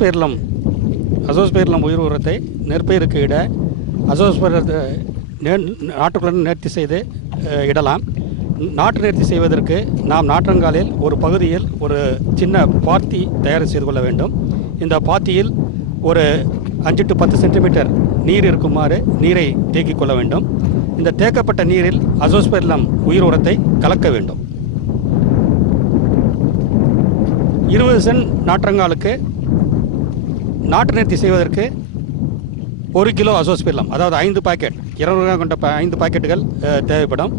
பேர்லம் azospirillum உயிர் உரத்தை நெற்பயிருக்கு இட அசோஸ்பைரத்தை நாற்றுகளுடன் நேர்த்தி செய்து இடலாம். நாற்று நேர்த்தி செய்வதற்கு நாம் நாற்றங்காலில் ஒரு பகுதியில் ஒரு சின்ன பாத்தி தயார் செய்து கொள்ள வேண்டும். இந்த பாத்தியில் ஒரு 5 to 10 சென்டிமீட்டர் நீர் இருக்குமாறு நீரை தேக்கிக் கொள்ள வேண்டும். இந்த தேக்கப்பட்ட நீரில் அசோஸ்பைரிலம் உயிர் உரத்தை கலக்க வேண்டும். 20 சென்ட் நாற்றங்காலுக்கு நாற்று நேர்த்தி செய்வதற்கு 1 கிலோ அசோஸ்பைரிலம், அதாவது 5 பாக்கெட் 200 கிராம் கொண்ட 5 பாக்கெட்டுகள் தேவைப்படும்.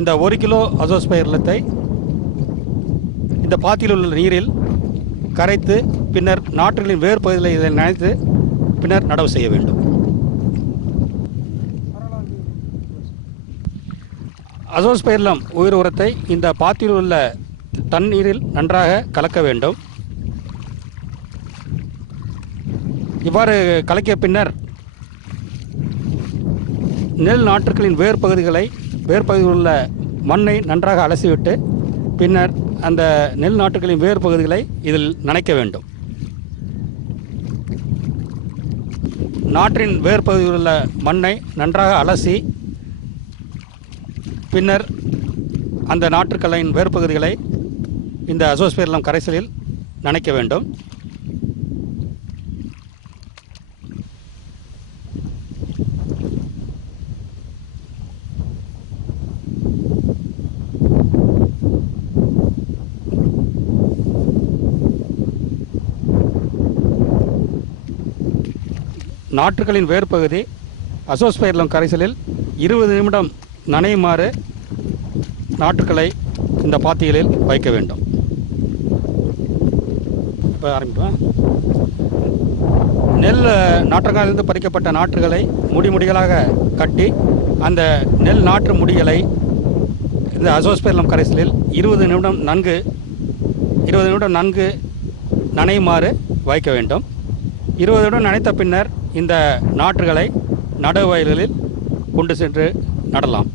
இந்த 1 கிலோ அசோஸ்பைரிலத்தை இந்த பாத்தியில் உள்ள நீரில் கரைத்து பின்னர் நாற்றுகளின் வேறு பகுதியில் இதை நனைத்து பின்னர் நடவு செய்ய வேண்டும். அசோஸ்பைரிலம் உயிர் உரத்தை இந்த பாத்தியில் உள்ள தண்ணீரில் நன்றாக கலக்க வேண்டும். இவ்வாறு கலக்கிய பின்னர் நெல் நாற்றுகளின் வேர் பகுதியில் உள்ள மண்ணை நன்றாக அலசிவிட்டு பின்னர் அந்த நெல் நாற்றுகளின் வேர் பகுதிகளை இதில் நனைக்க வேண்டும். நாற்றின் வேர் பகுதியில் உள்ள மண்ணை நன்றாக அலசி பின்னர் அந்த நாற்றுக்களின் வேர் பகுதிகளை இந்த அசோஸ்பைரிலம் கரைசலில் நனைக்க வேண்டும். நாற்றுகளின் வேர் பகுதி அசோஸ்பைரிலம் கரைசலில் 20 நிமிடம் நனையுமாறு நாற்றுக்களை இந்த பாத்திகளில் வைக்க வேண்டும். இப்போ ஆரம்பிப்பேன். நெல் நாற்றங்காலிலிருந்து பறிக்கப்பட்ட நாற்றுகளை முடிகளாக கட்டி அந்த நெல் நாற்று முடிகளை இந்த அசோஸ்பைரிலம் கரைசலில் 20 நிமிடம் நன்கு நனையுமாறு வைக்க வேண்டும். 20 நிமிடம் நனைத்த பின்னர் இந்த நாற்றுகளை நடவு வயல்களில் கொண்டு சென்று நடலாம்.